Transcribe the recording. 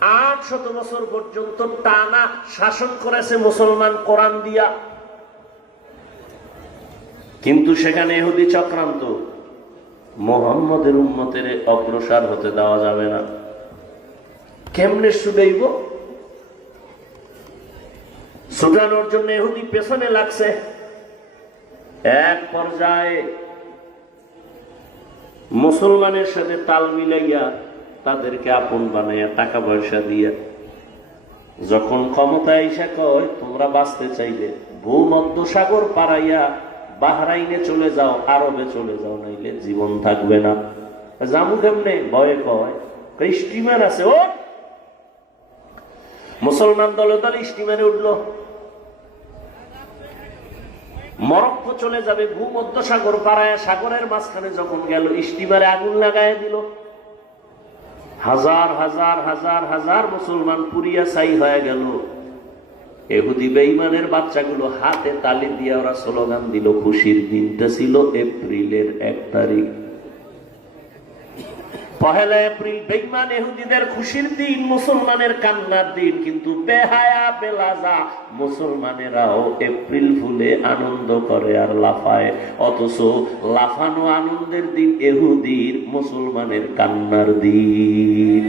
800 বছর পর্যন্ত টানা শাসন করেছে মুসলমান কোরআন দিয়া, কিন্তু সেখানে ইহুদি চক্রান্ত। মুহাম্মদের উম্মতের অগ্রসর হতে দেওয়া যাবে না। কেমনে ছুটাইব? ছুটানোর জন্য ইহুদি পেছনে লাগছে। এক পর্যায়ে মুসলমানের সাথে তাল মিলাইয়া তাদেরকে আপন বানাইয়া টাকা পয়সা দিয়া যখন ক্ষমতায় এসে কয় তোমরা বাঁচতে চাইলে ভূমধ্য সাগর পাড়াইয়া বাহরাইনে চলে যাও, আরবে চলে যাও, নাইলে জীবন থাকবে না। জামু কেমনে? ভয়ে কয় স্টিমার আছে। ও মুসলমান দলে দলে স্টিমারে উঠলো, মরক্কো চলে যাবে, ভূমধ্য সাগর পাড়ায় সাগরের মাঝখানে যখন গেল স্টিমারে আগুন লাগায় দিল। হাজার হাজার হাজার হাজার মুসলমান পুরিয়া ছাই হয়ে গেল। ইহুদি বেঈমানের বাচ্চাগুলো হাতে তালি দিয়ে ওরা স্লোগান দিল। খুশির দিনটা ছিল এপ্রিলের 1 তারিখ, 1 এপ্রিল। বেঈমান ইহুদিদের খুশির দিন, মুসলমানের কান্নার দিন। কিন্তু বেহায়া বেলাজা মুসলমানেরাও এপ্রিল ফুলে আনন্দ করে আর লাফায়, অথচ লাফানো আনন্দের দিন ইহুদির, মুসলমানের কান্নার দিন।